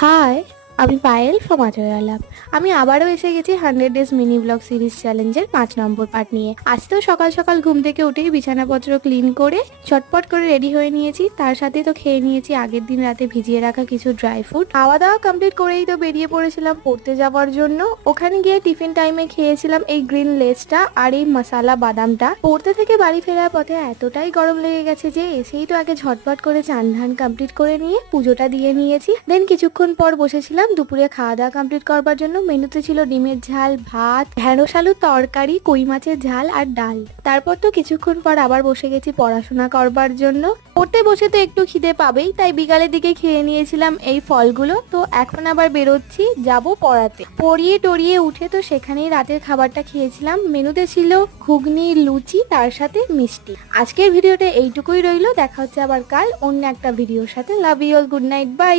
High, আমি Payel from আজয় আলাপ। আমি আবারও এসে গেছি 100 ডেজ মিনি ব্লগ সিরিজ চ্যালেঞ্জের 5 নম্বর পার্ট নিয়ে। আজ তো সকাল সকাল ঘুম থেকে উঠেই বিছানাপত্র ক্লিন করে চটপট করে রেডি হয়ে নিয়েছি। তার সাথে তো খেয়ে নিয়েছি আগের দিন রাতে ভিজিয়ে রাখা কিছু ড্রাই ফ্রুট। খাওয়া দাওয়া কমপ্লিট করেই তো বেরিয়ে পড়েছিলাম পড়তে যাওয়ার জন্য। ওখানে গিয়ে টিফিন টাইমে খেয়েছিলাম এই গ্রিন লেসটা আর এই মশালা বাদামটা। পড়তে থেকে বাড়ি ফেরার পথে এতটাই গরম লেগে গেছে যে এসেই তো আগে ঝটপট করে চান ধান কমপ্লিট করে নিয়ে পুজোটা দিয়ে নিয়েছি। দেন কিছুক্ষণ পর বসেছিলাম দুপুরে খাওয়া দাওয়া কমপ্লিট করবার জন্য। মেনুতে ছিল ডিমের ঝাল, ভাত, ঢেঁড়স আলুর তরকারি, কই মাছের ঝাল আর ডাল। তারপর তো কিছুক্ষণ পর আবার বসে গেছি পড়াশোনা করবার জন্য। পড়তে বসে তো একটু খিদে পাবেই, তাই বিকালের দিকে খেয়ে নিয়েছিলাম এই ফলগুলো। তো এখন আবার বেরোচ্ছি, যাব পড়াতে। পড়িয়ে টড়িয়ে উঠে তো সেখানেই রাতের খাবারটা খেয়েছিলাম। মেনুতে ছিল ঘুগনি, লুচি, তার সাথে মিষ্টি। আজকের ভিডিওটা এইটুকুই রইলো। দেখা হচ্ছে আবার কাল অন্য একটা ভিডিওর সাথে। Love you all, good night, by.